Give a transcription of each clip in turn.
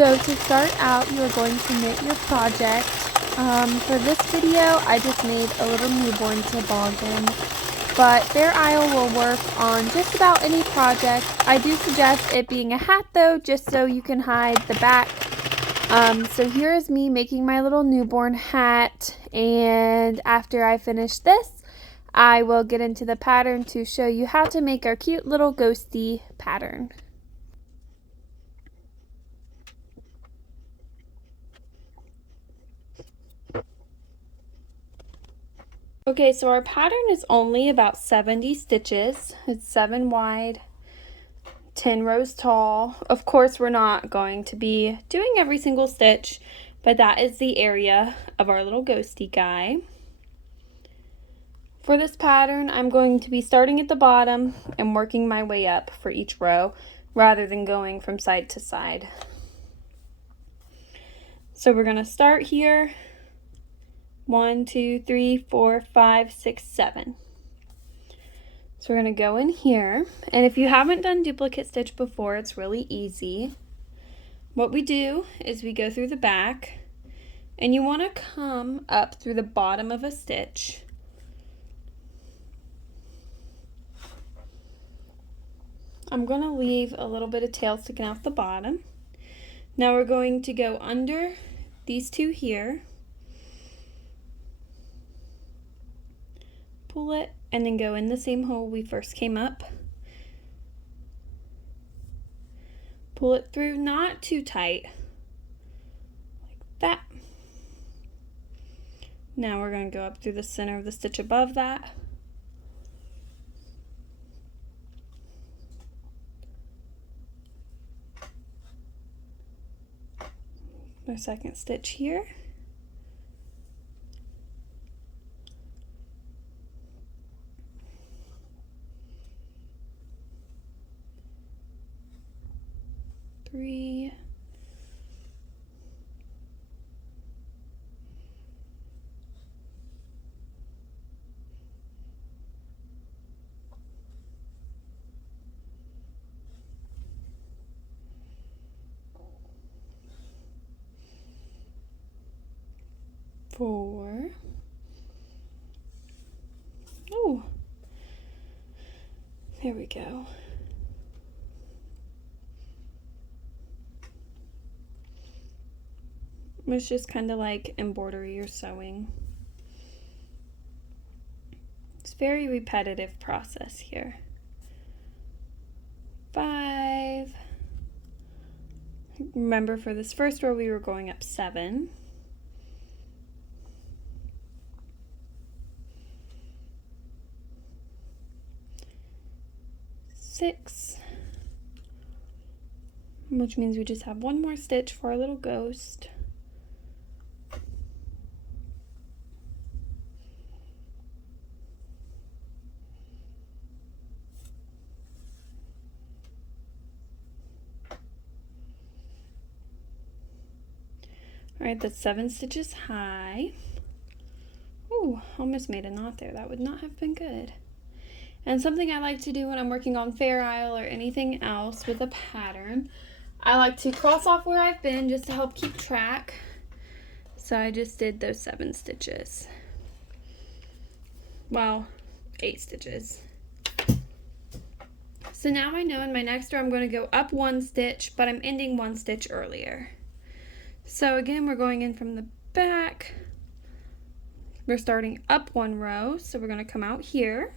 So to start out, you are going to knit your project. For this video, I just made a little newborn toboggan, but Fair Isle will work on just about any project. I do suggest it being a hat though, just so you can hide the back. So here is me making my little newborn hat, and after I finish this, I will get into the pattern to show you how to make our cute little ghosty pattern. Okay, so our pattern is only about 70 stitches. It's 7 wide, 10 rows tall. Of course, we're not going to be doing every single stitch, but that is the area of our little ghosty guy. For this pattern, I'm going to be starting at the bottom and working my way up for each row rather than going from side to side. So we're going to start here. 1, 2, 3, 4, 5, 6, 7. So we're going to go in here, and if you haven't done duplicate stitch before, it's really easy. What we do is we go through the back, and you want to come up through the bottom of a stitch. I'm going to leave a little bit of tail sticking out the bottom. Now we're going to go under these two here, pull it, and then go in the same hole we first came up. Pull it through, not too tight, like that. Now we're going to go up through the center of the stitch above that. Our second stitch here. Three. Four. Oh, there we go. It's just kind of like embroidery or sewing. It's a very repetitive process here. 5. Remember, for this first row we were going up 7. 6, which means we just have one more stitch for our little ghost. 'That's 7 stitches high. Ooh, almost made a knot there. That would not have been good. And something I like to do when I'm working on Fair Isle or anything else with a pattern, I like to cross off where I've been just to help keep track. So I just did those 7 stitches. Well, 8 stitches. So now I know in my next row I'm going to go up 1 stitch, but I'm ending 1 stitch earlier. So again, we're going in from the back. We're starting up 1 row, so we're going to come out here.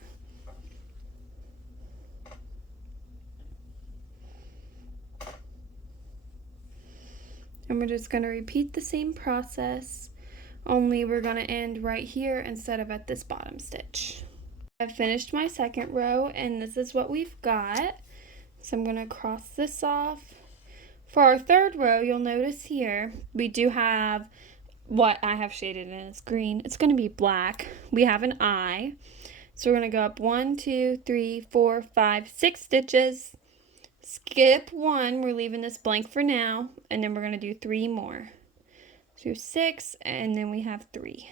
And we're just going to repeat the same process, only we're going to end right here instead of at this bottom stitch. I've finished my second row, and this is what we've got. So I'm going to cross this off. For our third row, you'll notice here, we do have what I have shaded in as green. It's going to be black. We have an eye. So we're going to go up 1, 2, 3, 4, 5, 6 stitches. Skip 1, we're leaving this blank for now, and then we're going to do 3 more. So 6, and then we have 3.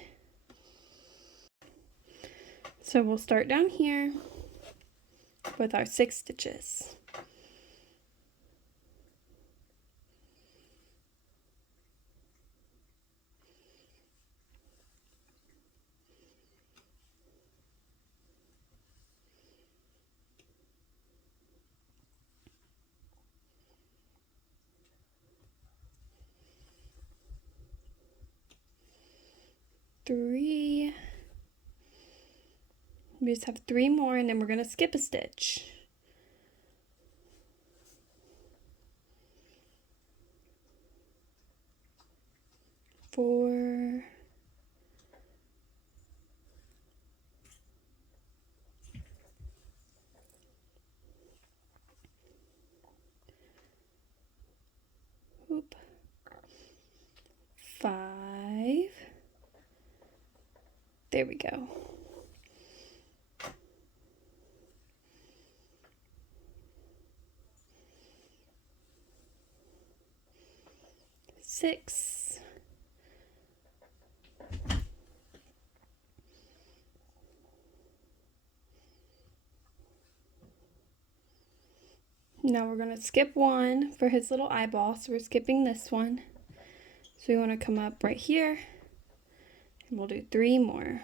So we'll start down here with our 6 stitches. 3. We just have 3 more, and then we're going to skip a stitch. 4. 5. There we go. 6. Now we're going to skip 1 for his little eyeball, so we're skipping this one. So we want to come up right here, and we'll do 3 more.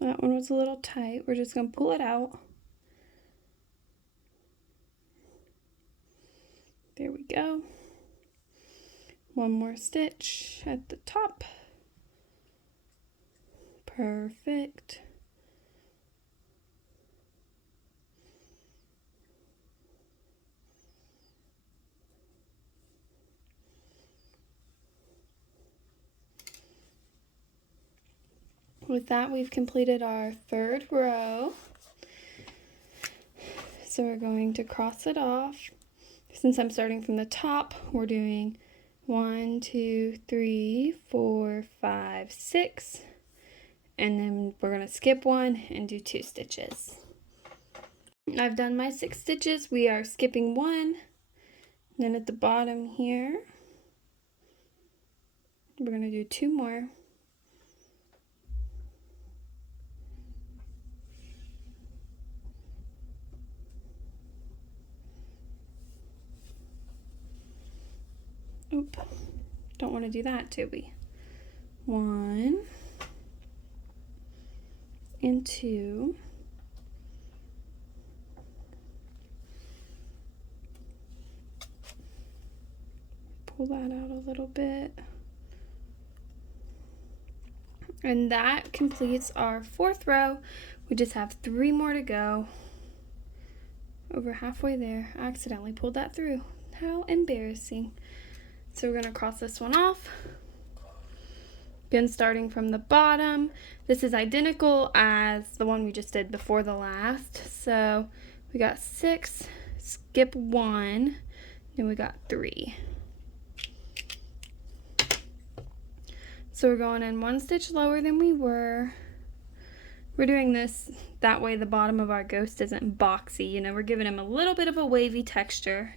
That one was a little tight. We're just going to pull it out. There we go. 1 more stitch at the top. Perfect. With that, we've completed our 3rd row. So we're going to cross it off. Since I'm starting from the top, we're doing 1, 2, 3, 4, 5, 6. And then we're going to skip 1 and do 2 stitches. I've done my 6 stitches. We are skipping 1. Then at the bottom here, we're going to do 2 more. Oop, don't want to do that, do we? 1 and 2. Pull that out a little bit. And that completes our 4th row. We just have 3 more to go. Over halfway there. I accidentally pulled that through. How embarrassing. So we're going to cross this one off. Again, starting from the bottom. This is identical as the one we just did before the last. So we got 6, skip 1, then we got 3. So we're going in 1 stitch lower than we were. We're doing this that way the bottom of our ghost isn't boxy. You know, we're giving him a little bit of a wavy texture.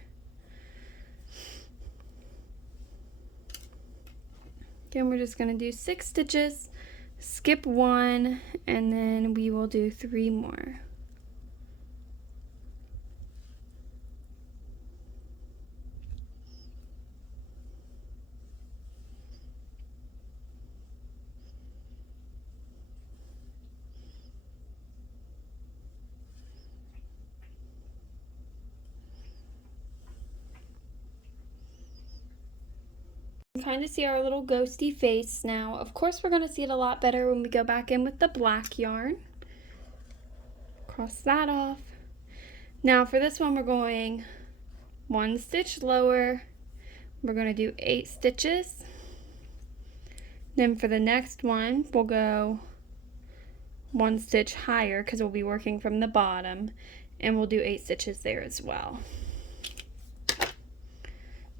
Again, we're just going to do 6 stitches, skip 1, and then we will do 3 more. You can kind of see our little ghosty face now. Of course, we're going to see it a lot better when we go back in with the black yarn. Cross that off. Now for this one, we're going 1 stitch lower. We're going to do 8 stitches. Then for the next one, we'll go 1 stitch higher because we'll be working from the bottom, and we'll do 8 stitches there as well.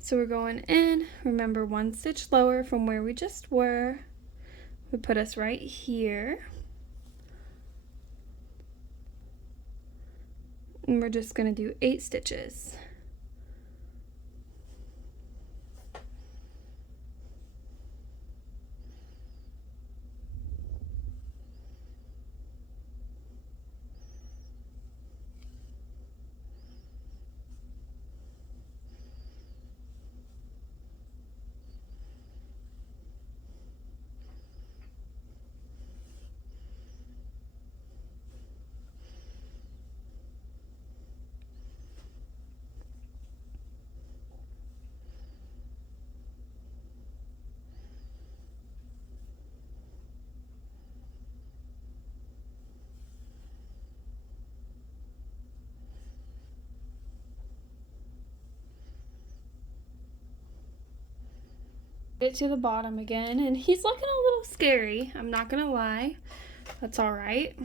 So we're going in, remember 1 stitch lower from where we just were, would put us right here. And we're just going to do 8 stitches. Get to the bottom again, and he's looking a little scary, I'm not gonna lie. That's all right.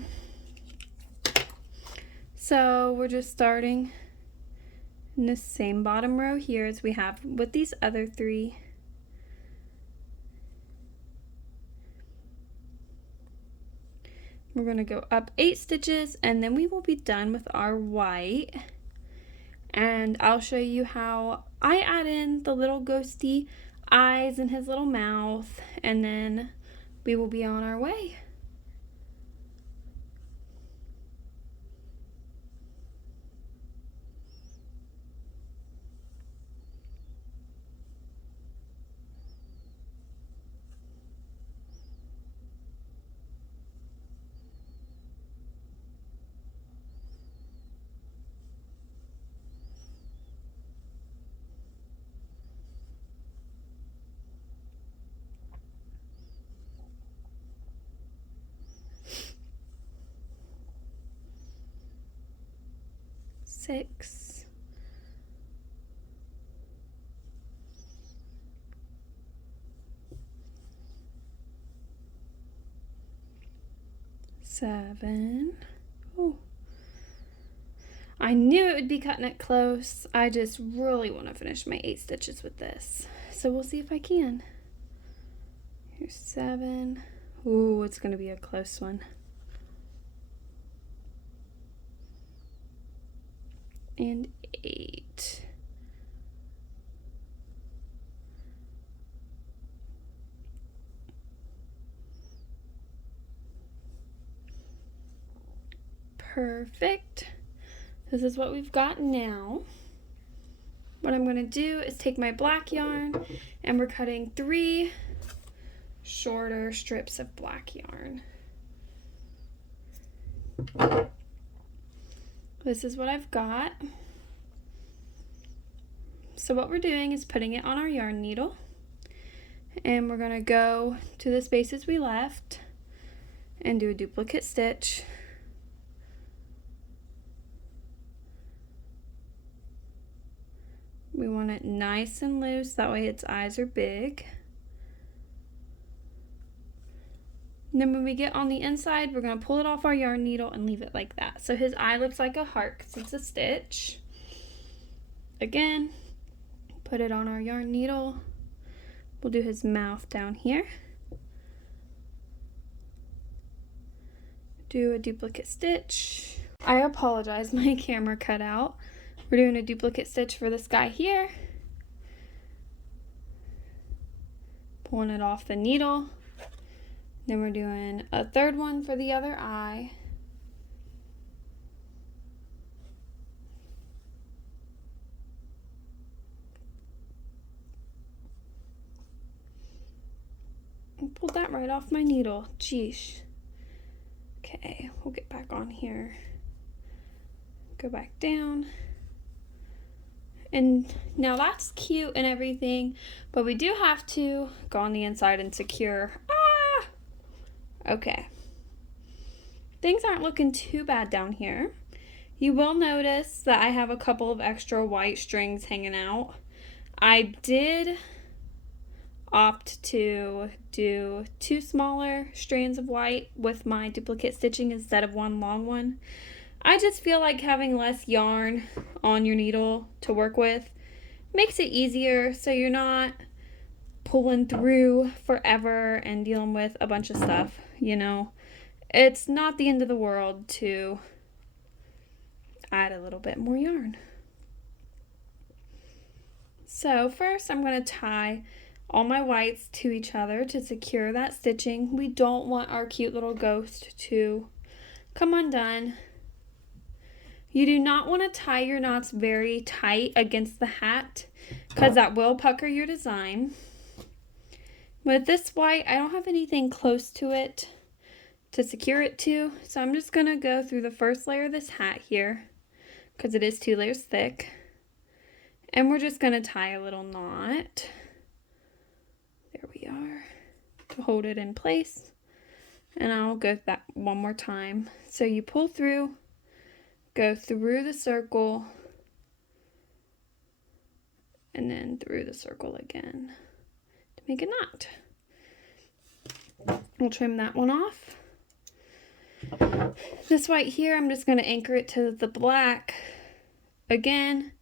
So we're just starting in the same bottom row here as we have with these other three. We're gonna go up 8 stitches, and then we will be done with our white. And I'll show you how I add in the little ghosty eyes and his little mouth, and then we will be on our way. Six, seven. Oh, I knew it would be cutting it close. I just really want to finish my 8 stitches with this, so we'll see if I can. Here's 7. Ooh, it's gonna be a close one. And 8. Perfect. This is what we've got now. What I'm going to do is take my black yarn, and we're cutting 3 shorter strips of black yarn. This is what I've got. So what we're doing is putting it on our yarn needle, and we're going to go to the spaces we left and do a duplicate stitch. We want it nice and loose, that way its eyes are big. And then when we get on the inside, we're going to pull it off our yarn needle and leave it like that. So his eye looks like a heart because it's a stitch. Again, put it on our yarn needle. We'll do his mouth down here. Do a duplicate stitch. I apologize, my camera cut out. We're doing a duplicate stitch for this guy here. Pulling it off the needle. Then we're doing a third one for the other eye. And pulled that right off my needle. Geesh. Okay, we'll get back on here. Go back down. And now that's cute and everything, but we do have to go on the inside and secure. Okay. Things aren't looking too bad down here. You will notice that I have a couple of extra white strings hanging out. I did opt to do 2 smaller strands of white with my duplicate stitching instead of 1 long one. I just feel like having less yarn on your needle to work with makes it easier, so you're not pulling through forever and dealing with a bunch of stuff, you know. It's not the end of the world to add a little bit more yarn. So first I'm going to tie all my whites to each other to secure that stitching. We don't want our cute little ghost to come undone. You do not want to tie your knots very tight against the hat because that will pucker your design. With this white, I don't have anything close to it to secure it to, so I'm just going to go through the first layer of this hat here because it is 2 layers thick. And we're just going to tie a little knot. There we are, to hold it in place. And I'll go that one more time. So you pull through, go through the circle, and then through the circle again to make a knot. We'll trim that one off. This white here, I'm just going to anchor it to the black. Again,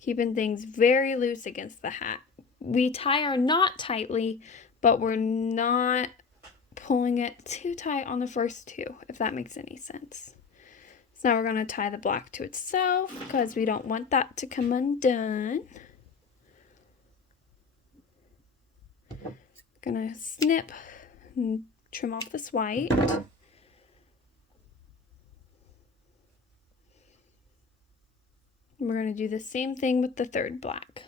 keeping things very loose against the hat. We tie our knot tightly, but we're not pulling it too tight on the first two, if that makes any sense. So now we're going to tie the black to itself because we don't want that to come undone. Gonna snip and trim off this white. We're going to do the same thing with the third black.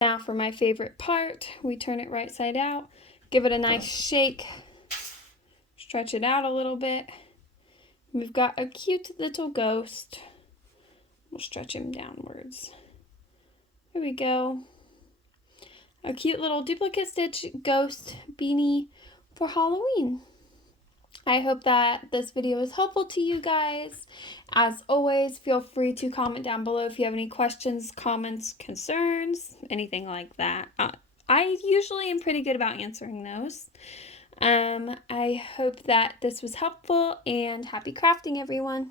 Now for my favorite part, we turn it right side out, give it a nice shake, stretch it out a little bit. We've got a cute little ghost. We'll stretch him downwards. There we go. A cute little duplicate stitch ghost beanie for Halloween. I hope that this video is helpful to you guys. As always, feel free to comment down below if you have any questions, comments, concerns, anything like that. I usually am pretty good about answering those. I hope that this was helpful, and happy crafting, everyone.